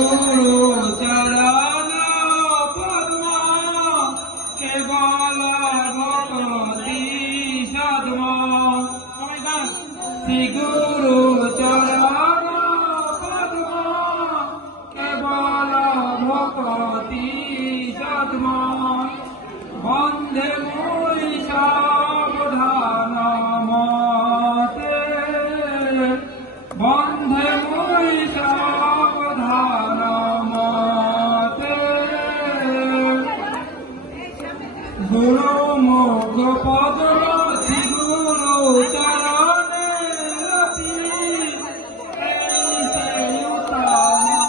গুরু চরণ পদ্ম কেবল ভক্তি সদ্ম শ্রী গুরু চরণ পদ্ম কেবল ভক্তি সদ্ম বন্ধে মই সাবধান মতে বন্ধে মই সাবধান মতে গুরু মুখ পদ্ম শ্রী গুরু চরণে রতি এই সেই উত্তম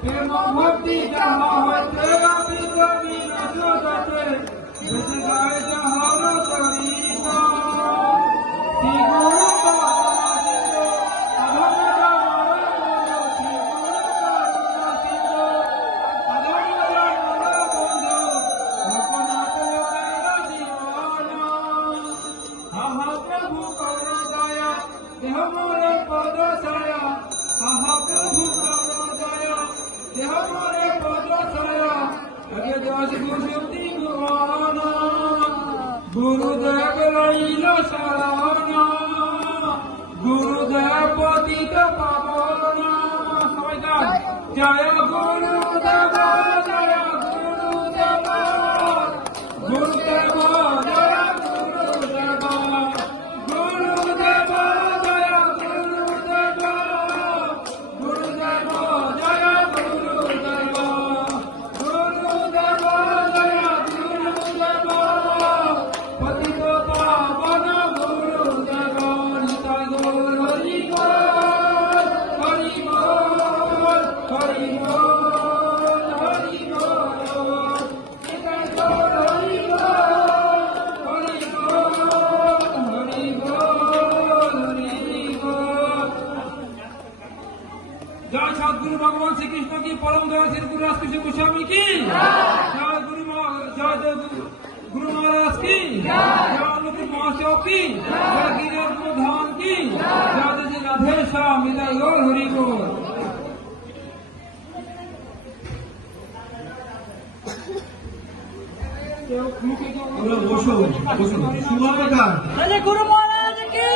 প্রেম ভক্তি যাহা হতে জগতে বেঁচে যায় যাহার চরিত শ্রী গুরু প্রভু কর দয়া দেহ মোরে পদ ছায়া আহা প্রভু কর দয়া দেহ মোরে পদ ছায়া আগে দশ গুরুতি ভুবন গুরুদেব রইল শরণ গুরুদেব পতিত পাবন সবাই গান জয় গুরুদেব জয় গুরুদেব গুরুদেব জয় গুরুদেব গুরুদেব জয় গুরুদেব গুরুদেব জয় গুরুদেব গুরুদেব জয় গুরুদেব পতিত পাবন গুরুদেব নিতাই গৌর হরি বল হরি বল হরি বল হরি বল নিতাই গৌর হরি বল হরি বল जय सद्गुरु भगवान श्री कृष्ण की परम दया श्री गुरु राजकृष्ण गोस्वामी की जय गुरु गुरु महाराज की जय अनुकूल महाशय की जय गिरिराज धाम की जय जय राधे श्याम जय गौर हरि बोल বসো বসো শুভ বিকাল गुरु महाराज की